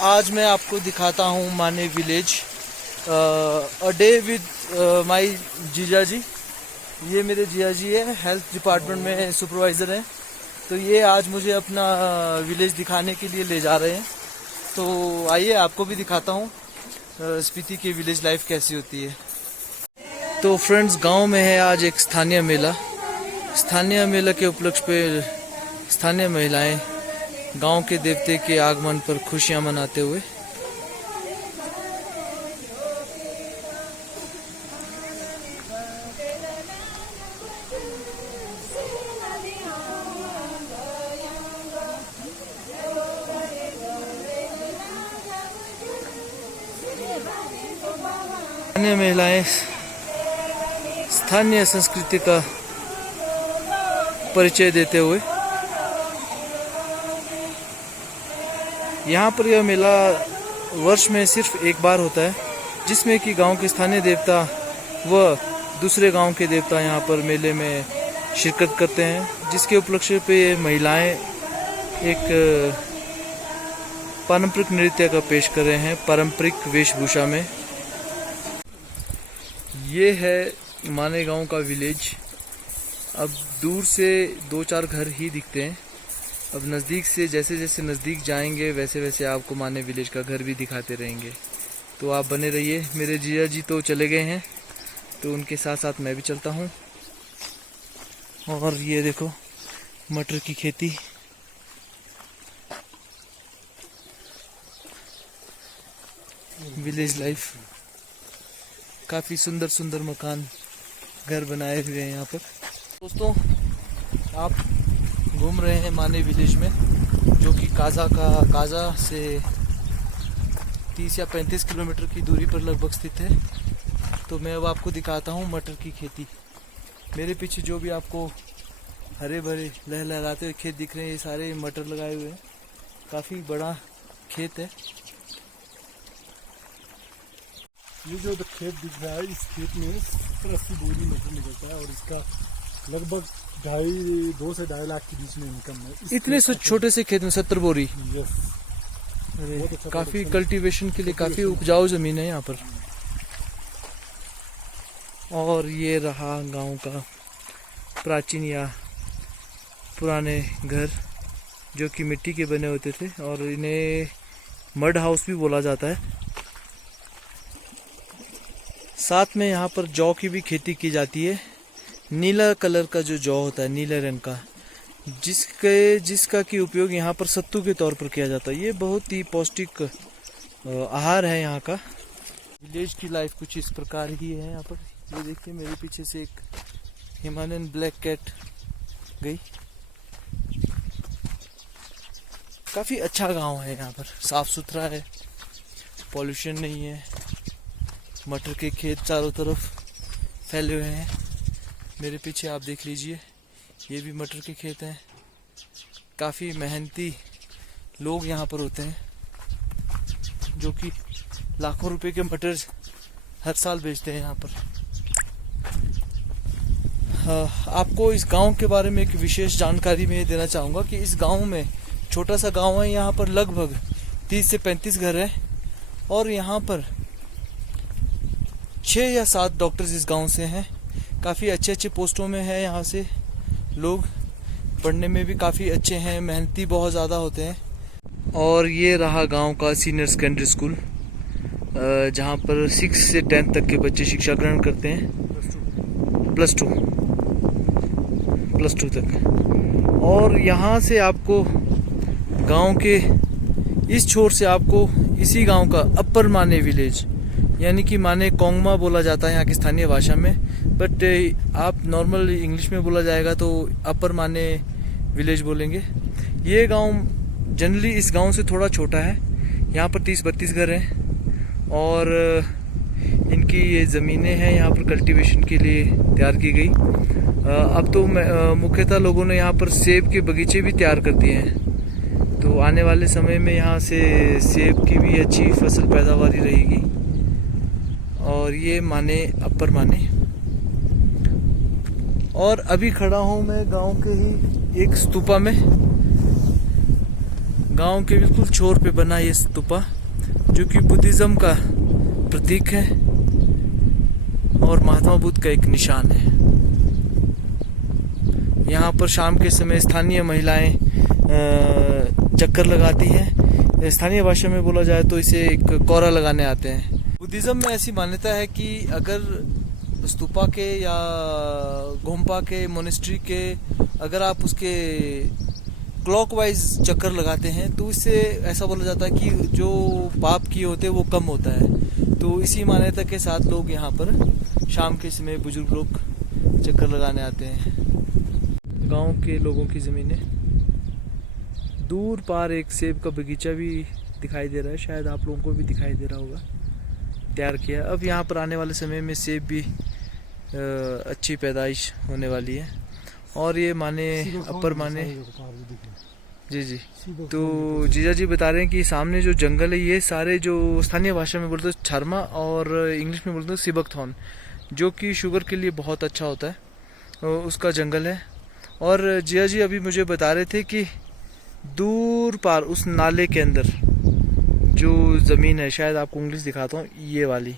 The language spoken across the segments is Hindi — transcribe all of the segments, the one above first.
आज मैं आपको दिखाता हूँ माने village a day with my जीजा जी। ये मेरे जीजा जी है, हेल्थ डिपार्टमेंट में सुपरवाइज़र हैं। तो ये आज मुझे अपना विलेज दिखाने के लिए ले जा रहे हैं। तो आइए आपको भी दिखाता हूँ स्पीति की विलेज लाइफ कैसी होती है। तो फ्रेंड्स, गांव में है आज एक स्थानीय मेला। स्थानीय मेला के उपलक्ष्य पे स्थानीय महिलाएं गांव के देवते के आगमन पर खुशियां मनाते हुए स्थानीय महिलाएं स्थानीय संस्कृति का परिचय देते हुए यहाँ पर यह मेला वर्ष में सिर्फ एक बार होता है, जिसमें कि गांव के स्थानीय देवता व दूसरे गांव के देवता यहाँ पर मेले में शिरकत करते हैं, जिसके उपलक्ष्य पे महिलाएं एक पारंपरिक नृत्य का पेश कर रहे हैं पारंपरिक वेशभूषा में। ये है माने गांव का विलेज। अब दूर से 2-4 घर ही दिखते हैं। अब नज़दीक से जैसे जैसे नज़दीक जाएंगे वैसे वैसे आपको माने विलेज का घर भी दिखाते रहेंगे। तो आप बने रहिए। मेरे जीजा जी तो चले गए हैं, तो उनके साथ साथ मैं भी चलता हूँ। और ये देखो मटर की खेती। विलेज लाइफ, काफ़ी सुंदर सुंदर मकान घर बनाए हुए हैं यहाँ पर। दोस्तों, आप घूम रहे हैं माने विलेज में, जो कि काजा से 30 या 35 किलोमीटर की दूरी पर लगभग स्थित है। तो मैं अब आपको दिखाता हूँ मटर की खेती। मेरे पीछे जो भी आपको हरे भरे लहलहाते हुए खेत दिख रहे हैं, ये सारे मटर लगाए हुए हैं। काफ़ी बड़ा खेत है। ये जो खेत दिख रहा है, इस खेत में 80 बोरी मटर निकलता है और इसका लगभग 2 से 2.5 लाख के बीच में इनकम है। इतने छोटे से खेत में 70 बोरी। यस, अरे अच्छा काफी कल्टीवेशन के लिए काफी उपजाऊ जमीन है यहाँ पर। और ये रहा गांव का प्राचीन या पुराने घर, जो कि मिट्टी के बने होते थे और इन्हें मड हाउस भी बोला जाता है। साथ में यहाँ पर जौ की भी खेती की जाती है। नीला कलर का जो जौ होता है, नीले रंग का, जिसका की उपयोग यहाँ पर सत्तू के तौर पर किया जाता है। ये बहुत ही पौष्टिक आहार है यहाँ का। विलेज की लाइफ कुछ इस प्रकार ही है यहाँ पर। ये देखिए मेरे पीछे से एक हिमालयन ब्लैक कैट गई। काफ़ी अच्छा गांव है यहाँ पर, साफ सुथरा है, पॉल्यूशन नहीं है। मटर के खेत चारों तरफ फैले हुए हैं। मेरे पीछे आप देख लीजिए, ये भी मटर के खेत हैं। काफ़ी मेहनती लोग यहाँ पर होते हैं, जो कि लाखों रुपए के मटर हर साल बेचते हैं यहाँ पर। आपको इस गांव के बारे में एक विशेष जानकारी मैं देना चाहूँगा कि इस गांव में, छोटा सा गांव है, यहाँ पर लगभग 30 से 35 घर हैं और यहाँ पर 6 या 7 डॉक्टर्स इस गांव से हैं। काफ़ी अच्छे अच्छे पोस्टों में है यहाँ से लोग। पढ़ने में भी काफ़ी अच्छे हैं, मेहनती बहुत ज़्यादा होते हैं। और ये रहा गांव का सीनियर सेकेंडरी स्कूल, जहाँ पर 6 से 10 तक के बच्चे शिक्षा ग्रहण करते हैं। प्लस टू तक। और यहाँ से आपको गांव के इस छोर से आपको इसी गांव का अपर माने विलेज, यानी कि माने कोंगमा बोला जाता है यहाँ की स्थानीय भाषा में, बट आप नॉर्मल इंग्लिश में बोला जाएगा तो अपर माने विलेज बोलेंगे। ये गांव जनरली इस गांव से थोड़ा छोटा है। यहाँ पर 30-32 घर हैं और इनकी ये ज़मीनें हैं यहाँ पर कल्टीवेशन के लिए तैयार की गई। अब तो मुख्यतः लोगों ने यहाँ पर सेब के बगीचे भी तैयार कर दिए हैं। तो आने वाले समय में यहाँ से सेब की भी अच्छी फसल पैदावारी रहेगी। और ये माने अपर माने। और अभी खड़ा हूँ मैं गांव के ही एक स्तूपा में। गांव के बिल्कुल छोर पे बना ये स्तूपा, जो कि बुद्धिज्म का प्रतीक है और महात्मा बुद्ध का एक निशान है। यहाँ पर शाम के समय स्थानीय महिलाएं चक्कर लगाती हैं। स्थानीय भाषा में बोला जाए तो इसे एक कोरा लगाने आते हैं। बुद्धिज्म में ऐसी मान्यता है कि अगर स्तूपा के या गोम्पा के मोनेस्ट्री के अगर आप उसके क्लॉकवाइज चक्कर लगाते हैं तो इससे ऐसा बोला जाता है कि जो पाप किए होते हैं वो कम होता है। तो इसी मान्यता के साथ लोग यहाँ पर शाम के समय बुजुर्ग लोग चक्कर लगाने आते हैं। गांव के लोगों की ज़मीनें, दूर पार एक सेब का बगीचा भी दिखाई दे रहा है, शायद आप लोगों को भी दिखाई दे रहा होगा, तैयार किया। अब यहाँ पर आने वाले समय में सेब भी अच्छी पैदाइश होने वाली है। और ये माने अपर माने जी जी, तो जीजा जी बता रहे हैं कि सामने जो जंगल है ये सारे जो स्थानीय भाषा में बोलते हैं छरमा और इंग्लिश में बोलते हैं सिबकथॉर्न, जो कि शुगर के लिए बहुत अच्छा होता है, उसका जंगल है। और जीजा जी अभी मुझे बता रहे थे कि दूर पार उस नाले के अंदर जो ज़मीन है, शायद आपको इंग्लिश दिखाता हूँ, ये वाली,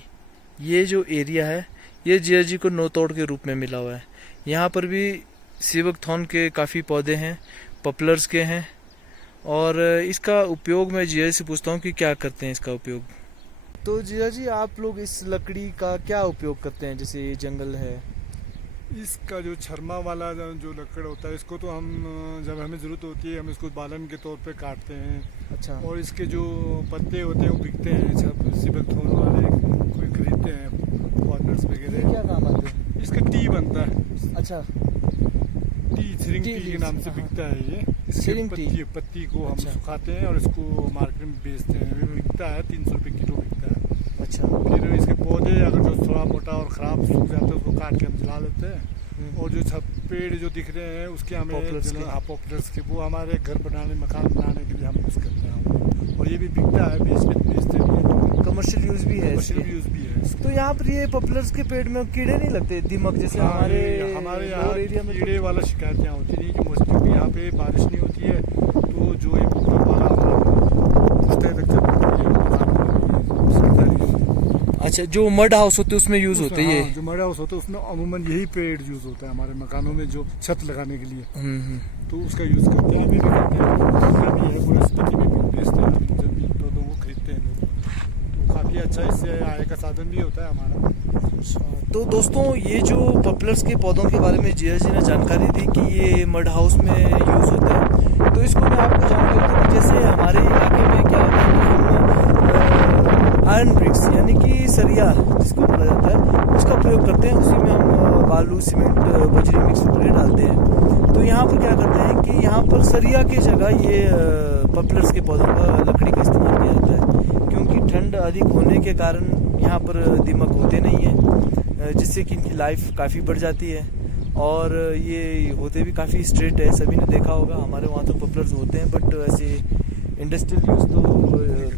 ये जो एरिया है ये जीजा जी को नौतोड़ के रूप में मिला हुआ है। यहाँ पर भी सिबकथॉर्न के काफ़ी पौधे हैं, पॉपुलर्स के हैं। और इसका उपयोग मैं जीजा जी से पूछता हूँ कि क्या करते हैं इसका उपयोग। तो जीजा जी आप लोग इस लकड़ी का क्या उपयोग करते हैं, जैसे ये जंगल है? इसका जो छरमा वाला जो लकड़ होता है, इसको तो हम जब हमें ज़रूरत होती है हम इसको बालन के तौर पे काटते हैं। अच्छा। और इसके जो पत्ते होते हैं वो बिकते हैं, सब सिबकथॉर्न वाले कोई खरीदते हैं, फॉरनर्स वगैरह। क्या काम आते हैं? इसका टी बनता है। अच्छा, सिरिंग टी के नाम से बिकता है ये। सिरिंग टी। पत्ती को हम अच्छा। सुखाते हैं और इसको मार्केट में बेचते हैं। ये बिकता है 300 रुपये किलो बिकता है। अच्छा। फिर इसके पौधे अगर जो थोड़ा मोटा और ख़राब सूख जाता है उसको काट के हम जला लेते हैं। और जो सब पेड़ जो दिख रहे हैं उसके हमें पॉपुलर्स के वो हमारे घर बनाने, मकान बनाने के लिए हम यूज़ करते हैं। और ये भी बिकता है, बेचते भी हैं। कमर्शियल यूज़ भी है, कमर्शियल यूज़ भी है। तो यहाँ पर ये पॉपुलर्स के पेड़ में कीड़े नहीं लगते, दीमक जैसे हमारे यहाँ एरिया में? कीड़े वाला शिकायत यहाँ होती नहीं, कि मोस्टली यहाँ पे बारिश नहीं होती है तो जो ये ऊपर अच्छा, जो मड हाउस होते हैं उसमें यूज होते हैं ये? जो मड हाउस होता है उसमें अमूमन यही पेड़ यूज होता है हमारे मकानों में, जो छत लगाने के लिए। तो उसका यूज करते हैं, अभी भी करते हैं। वनस्पति में भी बेचते हैं, जमीन पौधों को खरीदते हैं लोग। तो काफ़ी अच्छा इससे आय का साधन भी होता है हमारा। तो दोस्तों, ये जो पॉपुलर्स के पौधों के बारे में जीजा जी ने जानकारी दी कि ये मड हाउस में यूज होता है, तो इसको मैं आपको जानकारी दूँ कि जैसे हमारे इलाके में क्या होता है कि आयरन ब्रिक्स यानी कि सरिया जिसको बोला जाता है उसका प्रयोग करते हैं। उसी में हम बालू, सीमेंट, बजरी मिक्स करके डालते हैं। तो यहाँ पर क्या करते हैं कि यहाँ पर सरिया की जगह ये पॉपुलर्स के पौधों का लकड़ी का इस्तेमाल किया जाता है, क्योंकि ठंड अधिक होने के कारण यहाँ पर दीमक होते नहीं हैं, जिससे कि इनकी लाइफ काफ़ी बढ़ जाती है। और ये होते भी काफ़ी स्ट्रेट है, सभी ने देखा होगा। हमारे वहाँ तो पॉपुलर्स होते हैं, बट ऐसे इंडस्ट्रियल यूज़ तो,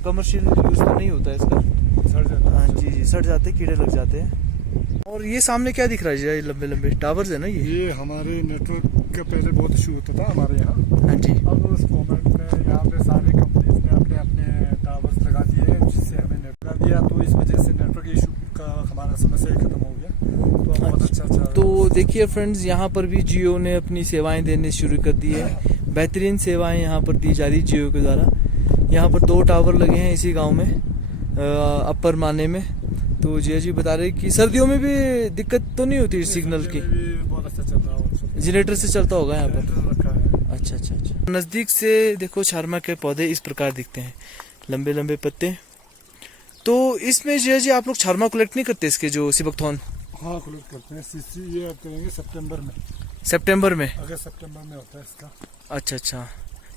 कमर्शियल यूज़ तो नहीं होता है इसका। सड़ जाता है। हाँ जी, सड़ जाते, कीड़े लग जाते हैं। और ये सामने क्या दिख रहा है? ये लंबे लंबे टावर्स है ना ये हमारे नेटवर्क का पहले बहुत इशू होता था हमारे यहाँ। हाँ जी। अब उस गवर्नमेंट ने यहाँ पे सारे कंपनीज ने अपने अपने टावर्स लगा दिए हैं, जिससे हमें नेटवर्क दिया। तो इस वजह से नेटवर्क इशू का हमारा समस्या खत्म हो गया। तो बहुत अच्छा। तो देखिए फ्रेंड्स, यहाँ पर भी जियो ने अपनी सेवाएं देने शुरू कर दी है। बेहतरीन सेवाएं यहाँ पर दी जा रही जियो के द्वारा। यहाँ पर 2 टावर लगे हैं इसी गांव में, अपर माने में। तो जिया जी बता रहे कि सर्दियों में भी दिक्कत तो नहीं होती सिग्नल की? बहुत अच्छा चल रहा है, जनरेटर से चलता होगा यहाँ पर। रखा है। अच्छा। नज़दीक से देखो छारमा के पौधे इस प्रकार दिखते हैं, लंबे लंबे पत्ते। तो इसमें जिया जी आप लोग छारमा कलेक्ट नहीं करते इसके, जो सिबकथॉर्न? हाँ, कलेक्ट करते हैं। सीसी ये आप करेंगे सितंबर में। अगस्त सितंबर में होता है इसका। अच्छा।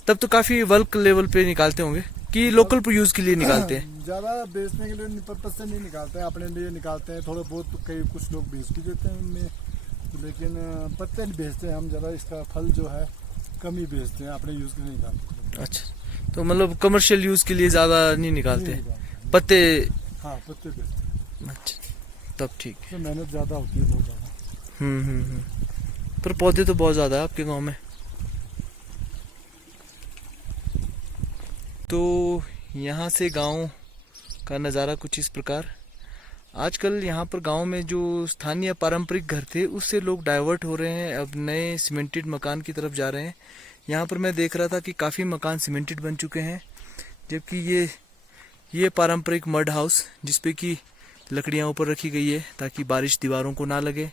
तब तो काफी बल्क लेवल पे निकालते होंगे कि लोकल यूज के लिए निकालते हैं? ज्यादा बेचने के लिए पर्पज से नहीं निकालते हैं, अपने लिए निकालते हैं। थोड़ा बहुत कई कुछ लोग बेच भी देते हैं उनमें, लेकिन पत्ते नहीं बेचते हैं हम। ज्यादा इसका फल जो है कम ही बेचते हैं, अपने यूज के लिए निकालते हैं। अच्छा, तो मतलब कमर्शियल यूज के लिए ज्यादा नहीं निकालते पत्ते? हाँ, पत्ते बेचते हैं। अच्छा, तब ठीक है। तो मेहनत ज्यादा होती है, बहुत ज्यादा। पर पौधे तो बहुत ज्यादा है आपके गांव में। तो यहाँ से गांव का नज़ारा कुछ इस प्रकार। आजकल यहाँ पर गांव में जो स्थानीय पारंपरिक घर थे उससे लोग डाइवर्ट हो रहे हैं, अब नए सीमेंटेड मकान की तरफ जा रहे हैं। यहाँ पर मैं देख रहा था कि काफ़ी मकान सीमेंटेड बन चुके हैं, जबकि ये पारंपरिक मड हाउस जिसपे कि लकड़ियाँ ऊपर रखी गई है ताकि बारिश दीवारों को ना लगे।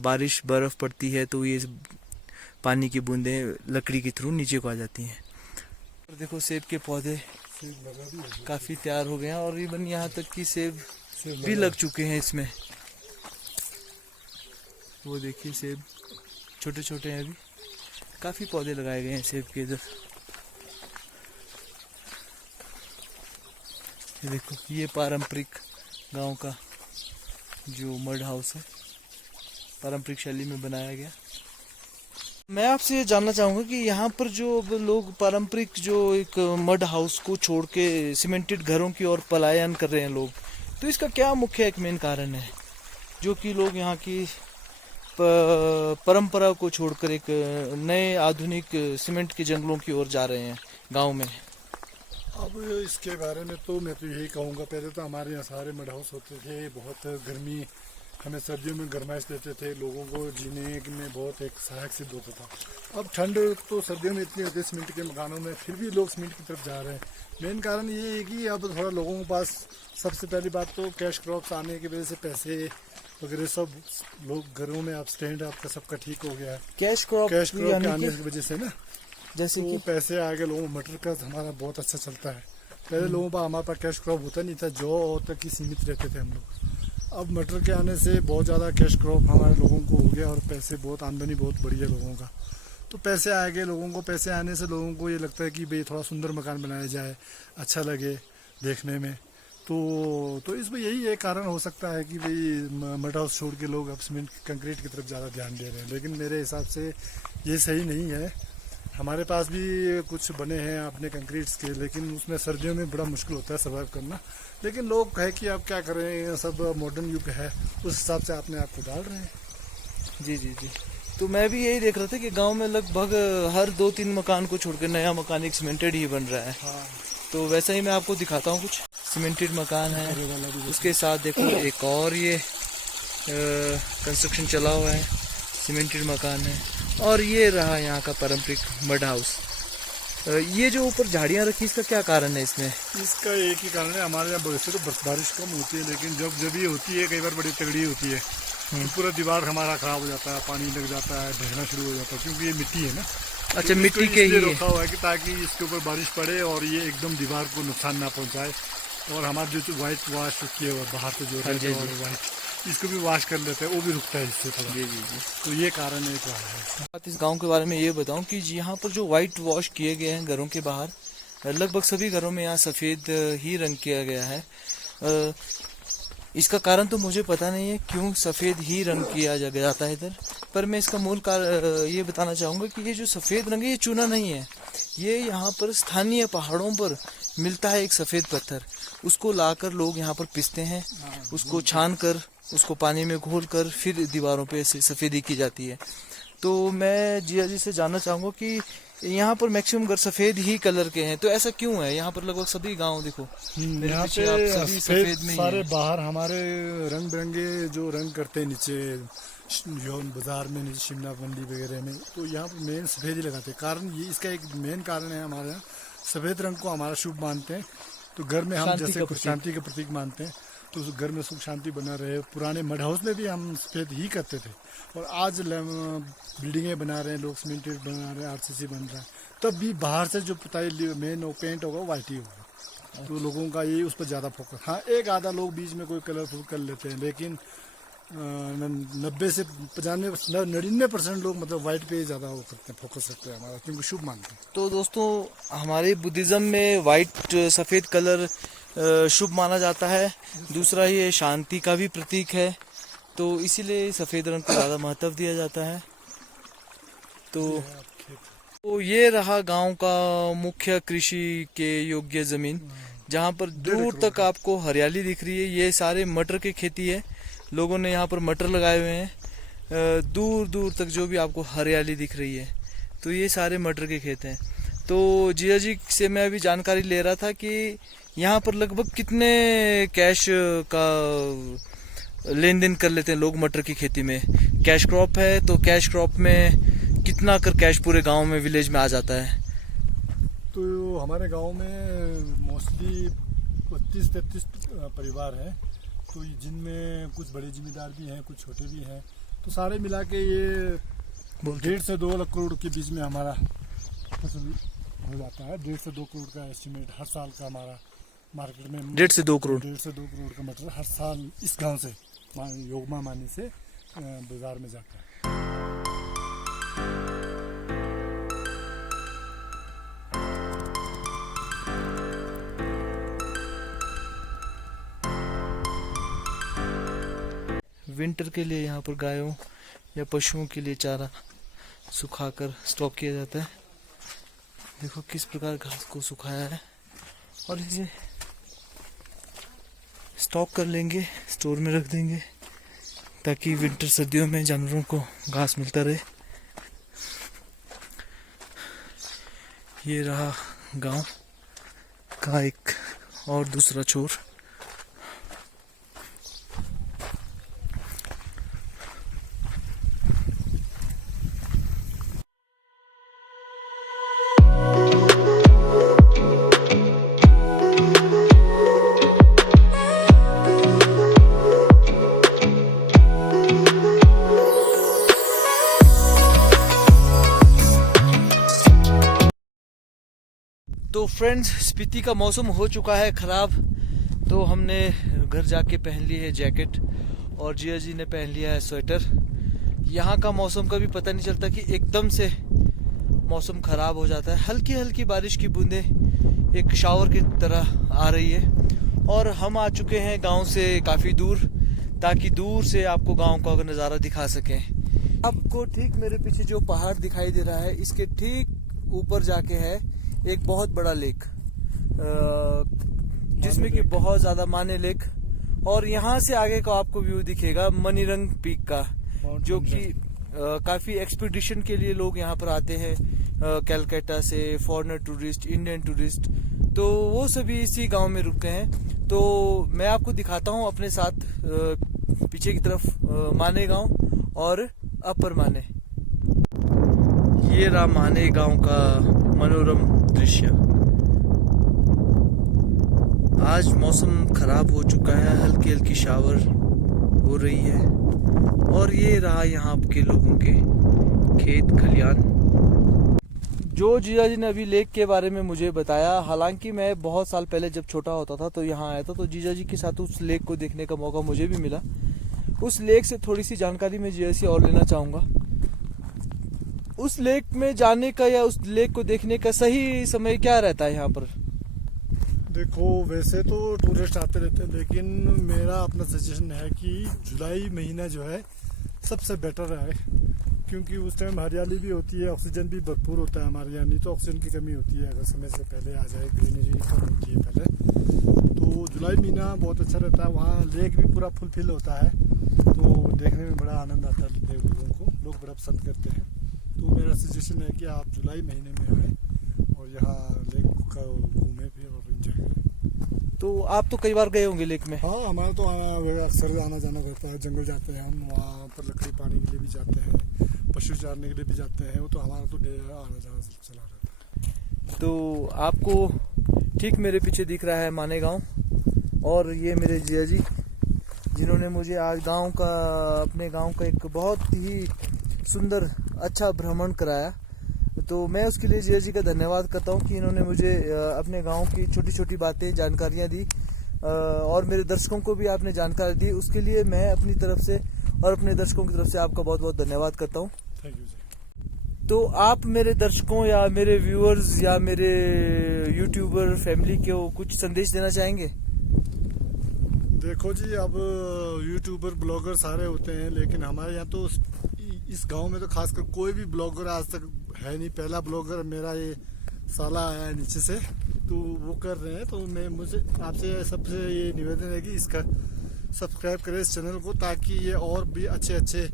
बारिश बर्फ़ पड़ती है तो ये पानी की बूंदें लकड़ी के थ्रू नीचे को आ जाती हैं। और देखो सेब के पौधे काफ़ी तैयार हो गए हैं और इवन यहाँ तक कि सेब भी लग चुके हैं इसमें। वो देखिए सेब छोटे छोटे हैं, अभी काफ़ी पौधे लगाए गए हैं सेब के इधर। ये देखो ये पारंपरिक गांव का जो मड हाउस है, पारंपरिक शैली में बनाया गया। मैं आपसे ये जानना चाहूँगा कि यहाँ पर जो अब लोग पारंपरिक जो एक मड हाउस को छोड़ के सीमेंटेड घरों की ओर पलायन कर रहे हैं लोग, तो इसका क्या मुख्य एक मेन कारण है जो कि लोग यहाँ की परंपरा को छोड़कर एक नए आधुनिक सीमेंट के जंगलों की ओर जा रहे हैं गांव में? अब इसके बारे में तो मैं तो यही कहूँगा, पहले तो हमारे यहाँ सारे मड हाउस होते थे, बहुत गर्मी, हमें सर्दियों में गर्माइश देते थे, लोगों को जीने में बहुत एक सहायक सिद्ध होता था। अब ठंड तो सर्दियों में इतनी होती है सीमेंट के मकानों में, फिर भी लोग सीमेंट की तरफ जा रहे हैं। मेन कारण ये है कि अब थोड़ा लोगों के पास, सबसे पहली बात तो कैश क्रॉप्स आने की वजह से पैसे वगैरह सब लोग घरों में, आप स्टैंड आपका सबका ठीक हो गया है कैश क्रॉप आने की वजह से ना, जैसे कि पैसे आ गए लोगों में। मटर का हमारा बहुत अच्छा चलता है, पहले लोगों का हमारे पास कैश क्रॉप होता नहीं था, जौ तक ही सीमित रहते थे हम लोग। अब मटर के आने से बहुत ज़्यादा कैश क्रॉप हमारे लोगों को हो गया और पैसे बहुत, आमदनी बहुत बढ़ी है लोगों का। तो पैसे आ गए लोगों को, पैसे आने से लोगों को ये लगता है कि भाई थोड़ा सुंदर मकान बनाया जाए, अच्छा लगे देखने में। तो इसमें यही एक कारण हो सकता है कि भाई मड हाउस छोड़ के लोग अब सीमेंट कंक्रीट की तरफ ज़्यादा ध्यान दे रहे हैं, लेकिन मेरे हिसाब से ये सही नहीं है। हमारे पास भी कुछ बने हैं अपने कंक्रीट्स के, लेकिन उसमें सर्दियों में बड़ा मुश्किल होता है सर्वाइव करना। लेकिन लोग कहे कि आप क्या करें, सब मॉडर्न युग है, उस हिसाब से अपने आप को डाल रहे हैं। जी जी जी। तो मैं भी यही देख रहा था कि गांव में लगभग हर 2-3 मकान को छोड़कर नया मकान एक सीमेंटेड ही बन रहा है। हाँ। तो वैसा ही मैं आपको दिखाता हूँ, कुछ सीमेंटेड मकान है, उसके साथ देखो एक और ये कंस्ट्रक्शन चला हुआ है, सीमेंटेड मकान है, और ये रहा यहाँ का पारंपरिक मड हाउस। ये जो ऊपर झाड़ियाँ रखी, इसका क्या कारण है इसमें? इसका एक ही कारण है, हमारे यहाँ वैसे तो बारिश कम होती है, लेकिन जब ये होती है कई बार बड़ी तगड़ी होती है तो पूरा दीवार हमारा खराब हो जाता है, पानी लग जाता है, ढहना शुरू हो जाता है, क्योंकि ये मिट्टी है ना। अच्छा, मिट्टी के ही रखा हुआ है कि ताकि इसके ऊपर बारिश पड़े और ये एकदम दीवार को नुकसान ना पहुंचाए। और हमारा जो व्हाइट वॉश किए हुआ बाहर से जो रहता है और व्हाइट, इसको भी वॉश कर लेते हैं, वो भी रुकता है इससे थोड़ा। जी जी जी। तो ये कारण है। इस गांव के बारे में ये बताऊं कि यहाँ पर जो व्हाइट वॉश किए गए हैं घरों के बाहर, लगभग सभी घरों में यहाँ सफ़ेद ही रंग किया गया है। इसका कारण तो मुझे पता नहीं है क्यों सफ़ेद ही रंग किया जाता है इधर, पर मैं इसका मूल कारण ये बताना चाहूँगा कि ये जो सफ़ेद रंग है ये चूना नहीं है, ये यहाँ पर स्थानीय पहाड़ों पर मिलता है एक सफ़ेद पत्थर, उसको लाकर लोग यहाँ पर पीसते हैं, उसको छान कर उसको पानी में घोल कर फिर दीवारों पे ऐसे सफ़ेदी की जाती है। तो मैं जिया जी से जानना चाहूँगा कि यहाँ पर मैक्सिमम घर सफ़ेद ही कलर के हैं, तो ऐसा क्यों है? यहाँ पर लगभग सभी गांव देखो यहाँ पे सफ़ेद में सारे बाहर हमारे रंग बिरंगे जो रंग करते हैं नीचे जो बाजार में, नीचे शिमला मंडी वगैरह में, तो यहाँ पर मेन सफ़ेद ही लगाते हैं। कारण ये इसका एक मेन कारण है, हमारे यहाँ सफ़ेद रंग को हमारा शुभ मानते हैं, तो घर में हम जैसे शांति का प्रतीक मानते हैं, तो उस घर में सुख शांति बना रहे। पुराने मड हाउस में भी हम सफ़ेद ही करते थे, और आज बिल्डिंगें बना रहे हैं लोग, सीमेंटेड बना रहे हैं, आरसीसी बन रहा है, तब भी बाहर से जो पुताई मेन पेंट होगा वाइट ही होगा। तो लोगों का ये उस पर ज़्यादा फोकस। हाँ, एक आधा लोग बीच में कोई कलरफुल कर लेते हैं, लेकिन 90 से 99% लोग मतलब वाइट पे ज़्यादा वो करते हैं, फोकस रखते हैं हमारा, क्योंकि शुभ मानते हैं। तो दोस्तों, हमारे बुद्धिज़्म में वाइट सफ़ेद कलर शुभ माना जाता है, दूसरा ये शांति का भी प्रतीक है, तो इसीलिए सफ़ेद रंग को ज़्यादा महत्व दिया जाता है। तो ये रहा गांव का मुख्य कृषि के योग्य ज़मीन, जहां पर दूर तक आपको हरियाली दिख रही है। ये सारे मटर की खेती है, लोगों ने यहाँ पर मटर लगाए हुए हैं, दूर दूर तक जो भी आपको हरियाली दिख रही है, तो ये सारे मटर के खेत हैं। तो जिया जी से मैं अभी जानकारी ले रहा था कि यहाँ पर लगभग कितने कैश का लेन देन कर लेते हैं लोग मटर की खेती में। कैश क्रॉप है तो कैश क्रॉप में कितना कर कैश पूरे गांव में विलेज में आ जाता है? तो हमारे गांव में मोस्टली 32-33 परिवार हैं, तो जिनमें कुछ बड़े जिम्मेदार भी हैं, कुछ छोटे भी हैं, तो सारे मिला के ये 1.5 से 2 लाख करोड़ के बीच में हमारा फसल हो जाता है। 1.5 से 2 करोड़ का एस्टिमेट हर साल का हमारा मार्केट में 1.5 से 2 करोड़ 1.5 से 2 करोड़ का मटर हर साल इस गांव से योगमा मानी से बाजार में जाता है। विंटर के लिए यहाँ पर गायों या पशुओं के लिए चारा सुखाकर स्टॉक किया जाता है। देखो किस प्रकार घास को सुखाया है और इसे स्टॉक कर लेंगे, स्टोर में रख देंगे ताकि विंटर सर्दियों में जानवरों को घास मिलता रहे। ये रहा गांव का एक और दूसरा छोर। तो फ्रेंड्स, स्पीति का मौसम हो चुका है ख़राब, तो हमने घर जाके पहन ली है जैकेट और जिया जी ने पहन लिया है स्वेटर। यहाँ का मौसम का भी पता नहीं चलता कि एकदम से मौसम ख़राब हो जाता है। हल्की हल्की बारिश की बूंदें एक शावर की तरह आ रही है और हम आ चुके हैं गांव से काफ़ी दूर, ताकि दूर से आपको गांव का नज़ारा दिखा सकें। आपको ठीक मेरे पीछे जो पहाड़ दिखाई दे रहा है, इसके ठीक ऊपर जाके है एक बहुत बड़ा लेक, जिसमें कि बहुत ज्यादा माने लेक, और यहाँ से आगे का आपको व्यू दिखेगा मनीरंग पीक का, जो कि काफी एक्सपीडिशन के लिए लोग यहाँ पर आते हैं, कलकत्ता से फॉरेनर टूरिस्ट, इंडियन टूरिस्ट, तो वो सभी इसी गांव में रुकते हैं। तो मैं आपको दिखाता हूँ अपने साथ पीछे की तरफ माने गांव और अपर माने। ये रहा माने गांव का मनोरम दृश्य। आज मौसम खराब हो चुका है, हल्की हल्की शावर हो रही है और ये रहा यहाँ के लोगों के खेत खलियान। जो जिया जी ने अभी लेक के बारे में मुझे बताया, हालांकि मैं बहुत साल पहले जब छोटा होता था तो यहाँ आया था, तो जीजा जी के साथ उस लेक को देखने का मौका मुझे भी मिला। उस लेक से थोड़ी सी जानकारी मैं जिया से और लेना चाहूँगा। उस लेक में जाने का या उस लेक को देखने का सही समय क्या रहता है यहाँ पर? देखो, वैसे तो टूरिस्ट आते रहते हैं, लेकिन मेरा अपना सजेशन है कि जुलाई महीना जो है सबसे बेटर है, क्योंकि उस टाइम हरियाली भी होती है, ऑक्सीजन भी भरपूर होता है हमारे यहाँ। नहीं तो ऑक्सीजन की कमी होती है अगर समय से पहले आ जाए, ग्रीनरी कम होती है पहले। तो जुलाई महीना बहुत अच्छा रहता है, वहाँ लेक भी पूरा फुलफिल होता है, तो देखने में बड़ा आनंद आता है लोगों को, लोग बड़ा पसंद करते हैं। तो मेरा सजेशन है कि आप जुलाई महीने में आए और यहाँ लेक का घूमें फिर और एंजॉय करें। तो आप तो कई बार गए होंगे लेक में? हाँ, हमारा तो अक्सर आना जाना रहता है, जंगल जाते हैं हम, वहाँ पर लकड़ी पाने के लिए भी जाते हैं, पशु चारने के लिए भी जाते हैं, वो तो हमारा तो आना जाना चला रहता है। तो आपको ठीक मेरे पीछे दिख रहा है माने गांव, और ये मेरे जिया जी जिन्होंने मुझे आज गांव का, अपने गांव का एक बहुत ही सुंदर अच्छा भ्रमण कराया। तो मैं उसके लिए जिया जी का धन्यवाद करता हूँ कि इन्होंने मुझे अपने गांव की छोटी छोटी बातें, जानकारियाँ दी, और मेरे दर्शकों को भी आपने जानकारी दी। उसके लिए मैं अपनी तरफ से और अपने दर्शकों की तरफ से आपका बहुत बहुत धन्यवाद करता हूँ। थैंक यू जी। तो आप मेरे दर्शकों या मेरे व्यूअर्स या मेरे यूट्यूबर फैमिली को कुछ संदेश देना चाहेंगे? देखो जी, अब यूट्यूबर ब्लॉगर सारे होते हैं, लेकिन हमारे यहाँ तो इस गांव में तो खासकर कोई भी ब्लॉगर आज तक है नहीं। पहला ब्लॉगर मेरा ये साला आया है नीचे से, तो वो कर रहे हैं। तो मैं मुझे आपसे सबसे ये निवेदन है कि इसका सब्सक्राइब करें इस चैनल को, ताकि ये और भी अच्छे अच्छे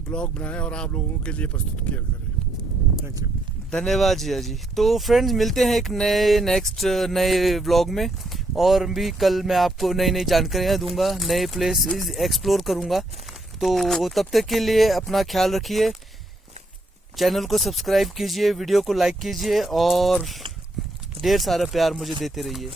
ब्लॉग बनाएं और आप लोगों के लिए प्रस्तुत किया करें। Thank you. धन्यवाद जिया जी। तो फ्रेंड्स मिलते हैं एक नए व्लॉग में, और भी कल मैं आपको नई नई जानकारियाँ दूंगा, नए प्लेसेस एक्सप्लोर करूंगा। तो तब तक के लिए अपना ख्याल रखिए, चैनल को सब्सक्राइब कीजिए, वीडियो को लाइक कीजिए और ढेर सारा प्यार मुझे देते रहिए।